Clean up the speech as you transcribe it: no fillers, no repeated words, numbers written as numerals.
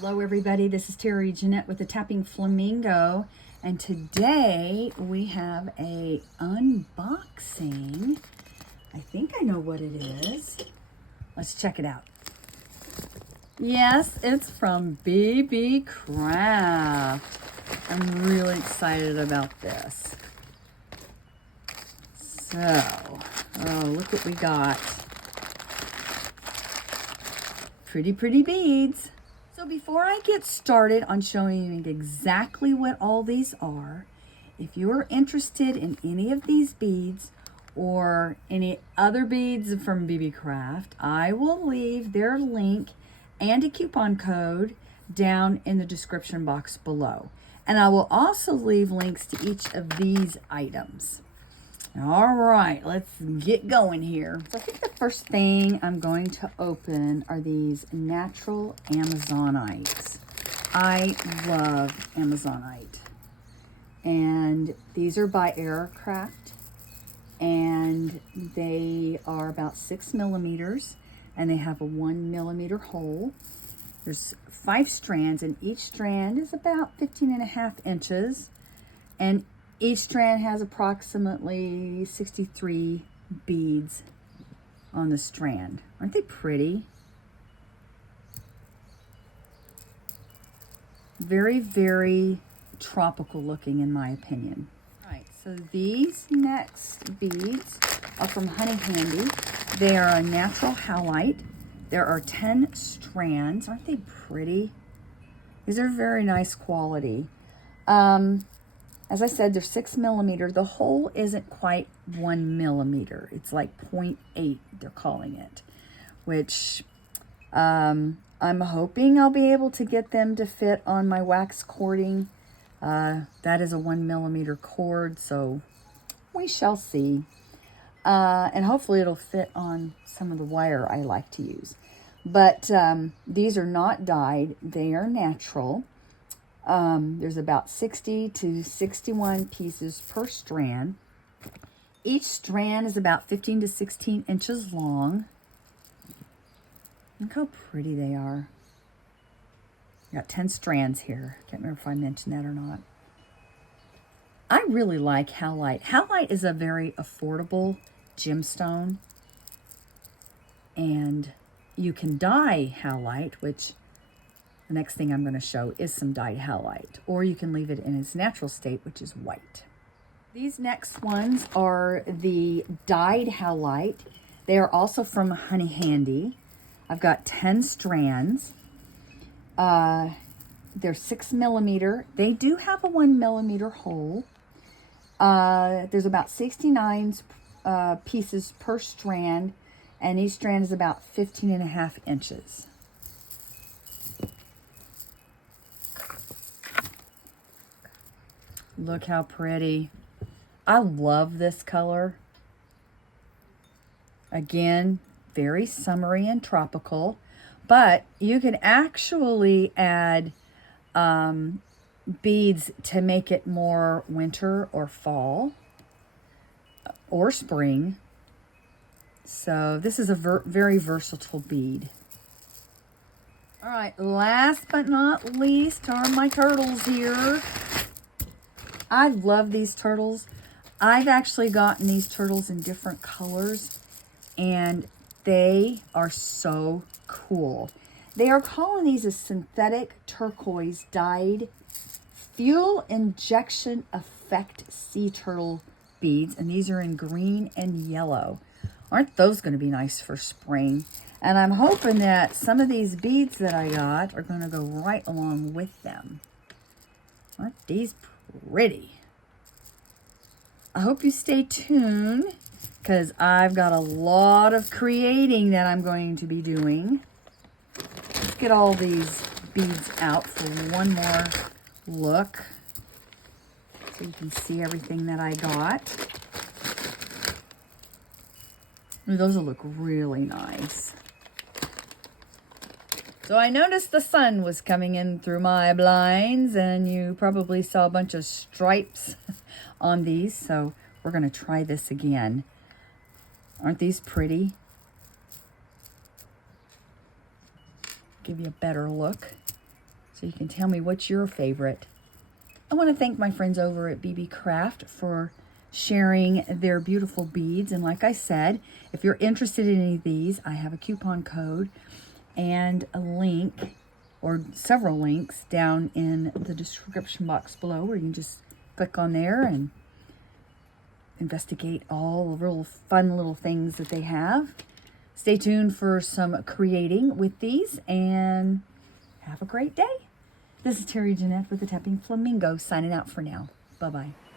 Hello everybody, this is Terry Jeanette with the Tapping Flamingo, and today we have a unboxing. I think I know what it is. Let's check it out. Yes, it's from BeeBeeCraft. I'm really excited about this. So, oh, look what we got. Pretty beads. So before I get started on showing you exactly what all these are, if you are interested in any of these beads or any other beads from BeeBeeCraft, I will leave their link and a coupon code down in the description box below. And I will also leave links to each of these items. All right, let's get going here. So I think the first thing I'm going to open are these natural Amazonites. I love Amazonite. And these are by BeeBeeCraft. And they are about 6 millimeters. And they have a 1 millimeter hole. There's 5 strands, and each strand is about 15.5 inches. And each strand has approximately 63 beads on the strand. Aren't they pretty? Very tropical looking in my opinion. All right, so these next beads are from Honey Handy. They are a natural howlite. There are 10 strands. Aren't they pretty? These are very nice quality. As I said, they're 6 millimeter. The hole isn't quite 1 millimeter. It's like 0.8, they're calling it, which I'm hoping I'll be able to get them to fit on my wax cording. That is a 1 millimeter cord, so we shall see. And hopefully it'll fit on some of the wire I like to use. But these are not dyed. They are natural. There's about 60 to 61 pieces per strand. Each strand is about 15 to 16 inches long. Look how pretty they are. Got 10 strands here. Can't remember if I mentioned that or not. I really like howlite. Howlite is a very affordable gemstone. And you can dye howlite, which the next thing I'm going to show is some dyed howlite, or you can leave it in its natural state, which is white. These next ones are the dyed howlite. They are also from Honey Handy. I've got 10 strands. They're 6 millimeter. They do have a 1 millimeter hole. There's about 69 pieces per strand, and each strand is about 15.5 inches. Look how pretty. I love this color. Again, very summery and tropical, but you can actually add beads to make it more winter or fall or spring. So this is a very versatile bead. All right, last but not least are my turtles here. I love these turtles. I've actually gotten these turtles in different colors, and they are so cool. They are calling these a synthetic turquoise dyed fuel injection effect sea turtle beads, and these are in green and yellow. Aren't those going to be nice for spring? And I'm hoping that some of these beads that I got are going to go right along with them. Aren't these pretty? I hope you stay tuned, because I've got a lot of creating that I'm going to be doing. Let's get all these beads out for one more look, so you can see everything that I got. Ooh, those will look really nice. So I noticed the sun was coming in through my blinds, and you probably saw a bunch of stripes on these, so we're going to try this again. Aren't these pretty? Give you a better look. So you can tell me what's your favorite. I want to thank my friends over at BeeBeeCraft for sharing their beautiful beads. And like I said, if you're interested in any of these, I have a coupon code and a link or several links down in the description box below where you can just click on there and investigate all the real fun little things that they have. Stay tuned for some creating with these and have a great day. This is Terry Jeanette with the Tapping Flamingo signing out for now. Bye-bye.